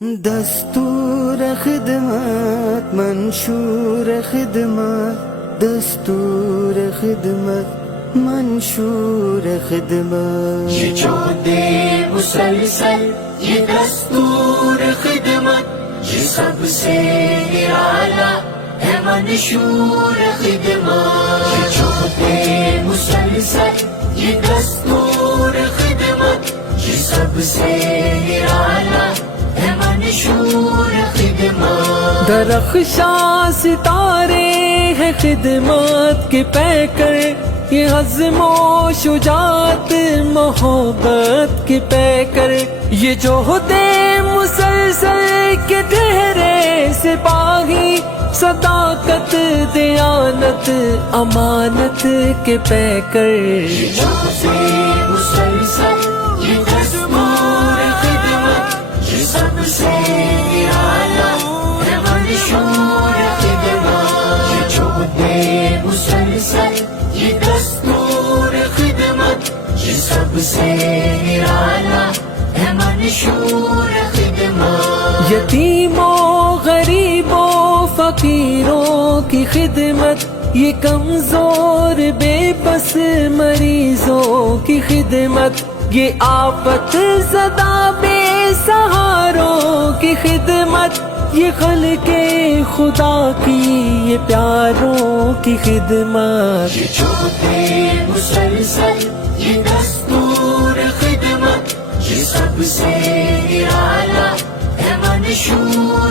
دستور خدمت منشور خدمت دستور خدمت منشور خدمت یہ جو دے مسلسل یہ دستور خدمت یہ سب سے نرالا ہے منشور خدمت یہ جو دے مسلسل یہ دستور خدمت یہ سب سے نرالا ہے منشور خدمت درخشاں ستارے ہیں خدمت کے پیکر یہ عزم و شجاعت محبت کے پیکر یہ جوہد مسلسل کے ٹھہرے سپاہی صداقت دیانت امانت کے پیکر یہ جو دے مسلسل یہ دستور خدمت یہ سب سے نرالا ہے منشور خدمت یہ جو دے مسلسل یہ دستور خدمت یہ سب سے نرالا ہے منشور خدمت یتیموں غریبوں فقیروں کی خدمت یہ کمزور بے بس مریضوں کی خدمت یہ آفت زدہ بے سہاروں کی خدمت یہ خلق خدا کی یہ پیاروں کی خدمت یہ جو دے مسلسل یہ دستور خدمت یہ سب سے نرالا ہے منشور